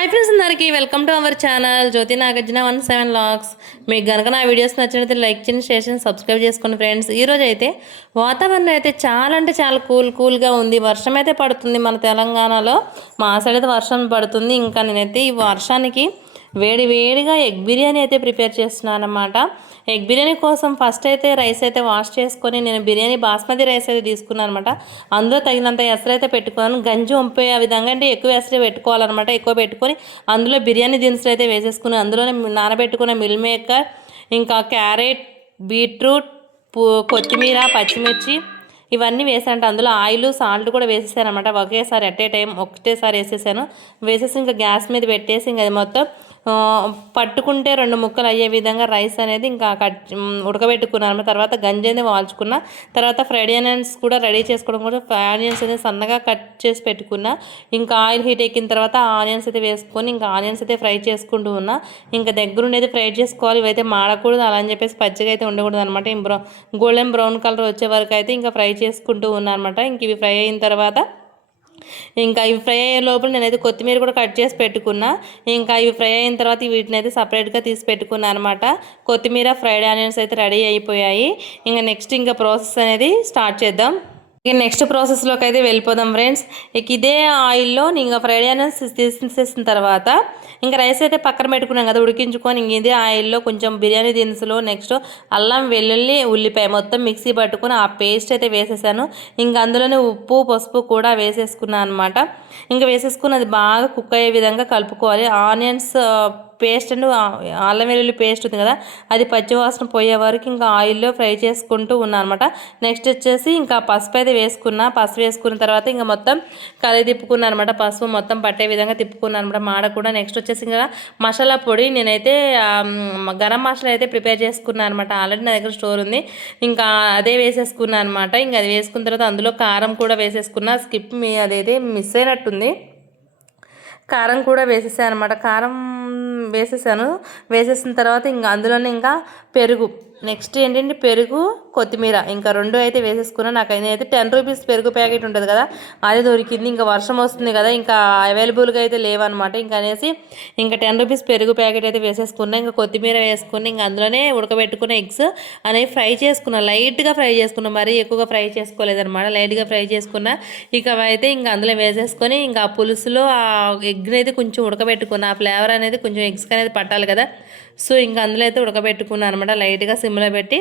Hi friends, అందరికీ welcome to our channel Jyothi Nagarjuna 17 logs. మీకు కనుక నా వీడియోస్ నచ్చినట్లయితే లైక్ చేయండి, షేర్ చేయండి, సబ్స్క్రైబ్ చేసుకోండి ఫ్రెండ్స్. ఈరోజు అయితే వాతావరణం అయితే చాలా అంటే చాలా కూల్గా ఉంది. వర్షం అయితే పడుతుంది మన తెలంగాణలో. మా సైడ్ అయితే వర్షం పడుతుంది. ఇంకా నేనైతే ఈ వర్షానికి వేడిగా ఎగ్ బిర్యానీ అయితే ప్రిపేర్ చేస్తున్నాను అన్నమాట. ఎగ్ బిర్యానీ కోసం ఫస్ట్ అయితే రైస్ అయితే వాష్ చేసుకొని నేను బిర్యానీ బాస్మతి రైస్ అయితే తీసుకున్నాను అనమాట. అందులో తగినంత ఎసరు అయితే పెట్టుకున్నాను. గంజి వంపే విధంగా అంటే ఎక్కువ ఎసరు పెట్టుకోవాలన్నమాట. ఎక్కువ పెట్టుకొని అందులో బిర్యానీ దినుసులు అయితే వేసేసుకుని అందులోనే నానబెట్టుకున్న మిల్ మేకర్, ఇంకా క్యారెట్, బీట్రూట్, కొత్తిమీర, పచ్చిమిర్చి ఇవన్నీ వేసానంటే అందులో ఆయిల్, సాల్ట్ కూడా వేసేసాను అనమాట. ఒకేసారి ఒకటేసారి వేసేసాను. వేసేసి ఇంకా గ్యాస్ మీద పెట్టేసి ఇంకా అది మొత్తం పట్టుకుంటే 2 ముక్కలు అయ్యే విధంగా రైస్ అనేది ఇంకా ఉడకబెట్టుకున్నాను. తర్వాత గంజి అనేది వాల్చుకున్న తర్వాత ఫ్రైడ్ ఆనియన్స్ కూడా రెడీ చేసుకోవడం కూడా ఆనియన్స్ అనేది సన్నగా కట్ చేసి పెట్టుకున్నా. ఇంకా ఆయిల్ హీట్ ఎక్కిన తర్వాత ఆనియన్స్ అయితే వేసుకొని ఇంకా ఆనియన్స్ అయితే ఫ్రై చేసుకుంటూ ఉన్నా. ఇంకా దగ్గరుండేది ఫ్రై చేసుకోవాలి. ఇవైతే మాడకూడదు, అలా అని చెప్పేసి పచ్చిగా అయితే ఉండకూడదు అనమాట. గోల్డెన్ బ్రౌన్ కలర్ వచ్చే వరకు అయితే ఇంకా ఫ్రై చేసుకుంటూ ఉన్నా అనమాట. ఇంక ఇవి ఫ్రై అయిన తర్వాత ఇంకా ఇవి ఫ్రై అయ్యే లోపల నేనైతే కొత్తిమీర కూడా కట్ చేసి పెట్టుకున్నా. ఇంకా ఇవి ఫ్రై అయిన తర్వాత వీటిని అయితే సపరేట్గా తీసి పెట్టుకున్నాను అనమాట. కొత్తిమీర, ఫ్రైడ్ ఆనియన్స్ అయితే రెడీ అయిపోయాయి. ఇంకా నెక్స్ట్ ఇంకా ప్రాసెస్ అనేది స్టార్ట్ చేద్దాం. ఇక నెక్స్ట్ ప్రాసెస్లోకి అయితే వెళ్ళిపోదాం ఫ్రెండ్స్. ఇక ఇదే ఆయిల్లో ఇంకా ఫ్రైడ్ ఆనియన్స్ తీసేసిన తర్వాత ఇంకా రైస్ అయితే పక్కన పెట్టుకున్నాం కదా ఉడికించుకొని, ఇంక ఇదే ఆయిల్లో కొంచెం బిర్యానీ దినుసులు, నెక్స్ట్ అల్లం, వెల్లుల్లి, ఉల్లిపాయ మొత్తం మిక్సీ పట్టుకుని ఆ పేస్ట్ అయితే వేసేసాను. ఇంకా అందులోనే ఉప్పు, పసుపు కూడా వేసేసుకున్నాను అనమాట. ఇంకా వేసేసుకుని అది బాగా కుక్ అయ్యే విధంగా కలుపుకోవాలి. ఆనియన్స్ పేస్ట్ అండ్ అల్లం వెల్లుల్లి పేస్ట్ ఉంది కదా, అది పచ్చివాసన పోయే వరకు ఇంకా ఆయిల్లో ఫ్రై చేసుకుంటూ ఉన్నాను అనమాట. నెక్స్ట్ వచ్చేసి ఇంకా పసుపు అయితే వేసుకున్నా. పసుపు వేసుకున్న తర్వాత ఇంకా మొత్తం కలిగి తిప్పుకున్నాను అనమాట. పసుపు మొత్తం పట్టే విధంగా తిప్పుకున్నాను అనమాట. మాడ కూడా నెక్స్ట్ వచ్చేసి ఇంకా మసాలా పొడి నేనైతే గరం మసాలా అయితే ప్రిపేర్ చేసుకున్నాను అనమాట. ఆల్రెడీ నా దగ్గర స్టోర్ ఉంది. ఇంకా అదే వేసేసుకున్నాను అనమాట. ఇంకా అది వేసుకున్న తర్వాత అందులో కారం కూడా వేసేసుకున్నా. అదైతే మిస్ అయినట్టుంది. కారం కూడా వేసేసాను అనమాట. కారం వేసేసిన తర్వాత ఇంకా అందులోనే ఇంకా పెరుగు, నెక్స్ట్ ఏంటంటే పెరుగు, కొత్తిమీర ఇంకా 2 అయితే వేసేసుకున్నా. నాకు అయితే 10 రూపీస్ పెరుగు ప్యాకెట్ ఉంటుంది కదా, అది దొరికింది. ఇంకా వర్షం వస్తుంది కదా, ఇంకా అవైలబుల్గా అయితే లేవన్నమాట. ఇంకా అనేసి ఇంకా 10 రూపీస్ పెరుగు ప్యాకెట్ అయితే వేసేసుకున్నా. ఇంకా కొత్తిమీర వేసుకుని ఇంకా అందులోనే ఉడకబెట్టుకున్న ఎగ్స్ అనేవి ఫ్రై చేసుకున్నా. లైట్గా ఫ్రై చేసుకున్నా, మరీ ఎక్కువగా ఫ్రై చేసుకోలేదన్నమాట. లైట్గా ఫ్రై చేసుకున్నా. ఇక అవైతే ఇంకా అందులో వేసేసుకొని ఇంకా ఆ పులుసులో ఆ ఎగ్ని అయితే కొంచెం ఉడకబెట్టుకున్నా. ఆ ఫ్లేవర్ అనేది కొంచెం ఎగ్స్కి అనేది పట్టాలి కదా, సో ఇంకా అందులో అయితే ఉడకబెట్టుకున్నాను అనమాట. లైట్గా సిమ్లో పెట్టి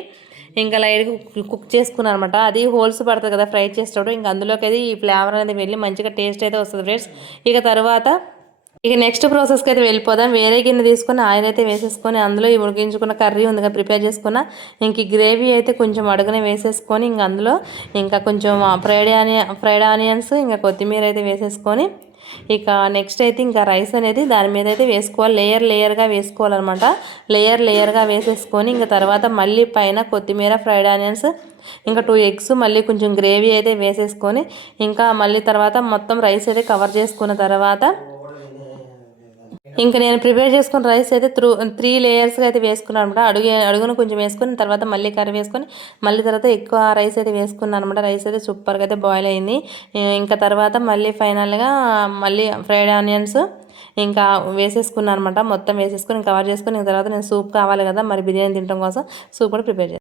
ఇంకా లైట్గా కుక్ చేసుకున్నాను అనమాట. అది హోల్స్ పడుతుంది కదా ఫ్రై చేసేటప్పుడు, ఇంకా అందులోకి అయితే ఈ ఫ్లేవర్ అనేది వెళ్ళి మంచిగా టేస్ట్ అయితే వస్తుంది ఫ్రెండ్స్. ఇక నెక్స్ట్ ప్రాసెస్కి అయితే వెళ్ళిపోదాం. వేరే గిన్నె తీసుకొని ఆయిల్ అయితే వేసేసుకొని అందులో ఈ ఉడికించుకున్న కర్రీ ఉందిగా ప్రిపేర్ చేసుకున్న ఇంక గ్రేవీ అయితే కొంచెం అడుగునే వేసేసుకొని ఇంకా అందులో ఇంకా కొంచెం ఫ్రైడ్ ఆనియన్స్ ఇంకా కొత్తిమీర అయితే వేసేసుకొని ఇక నెక్స్ట్ అయితే ఇంకా రైస్ అనేది దాని మీద అయితే వేసుకోవాలి. లేయర్గా వేసుకోవాలన్నమాట. లేయర్గా వేసేసుకొని ఇంకా తర్వాత మళ్ళీ పైన కొత్తిమీర, ఫ్రైడ్ ఆనియన్స్ ఇంకా 2 ఎగ్స్ మళ్ళీ కొంచెం గ్రేవీ అయితే వేసేసుకొని ఇంకా మళ్ళీ తర్వాత మొత్తం రైస్ అయితే కవర్ చేసుకున్న తర్వాత ఇంకా నేను ప్రిపేర్ చేసుకున్న రైస్ అయితే 3 లేయర్స్గా అయితే వేసుకున్నాను అనమాట. అడుగును కొంచెం వేసుకొని తర్వాత మళ్ళీ కర్రీ వేసుకొని మళ్ళీ తర్వాత ఎక్కువ రైస్ అయితే వేసుకున్నాను అనమాట. రైస్ అయితే సూపర్గా అయితే బాయిల్ అయింది. ఇంకా తర్వాత మళ్ళీ ఫైనల్గా మళ్ళీ ఫ్రైడ్ ఆనియన్స్ ఇంకా వేసేసుకున్నాను అనమాట. మొత్తం వేసేసుకొని కవర్ చేసుకొని తర్వాత నేను సూప్ కావాలి కదా మరి బిర్యానీ తినడం కోసం సూప్ కూడా ప్రిపేర్ చేస్తాను.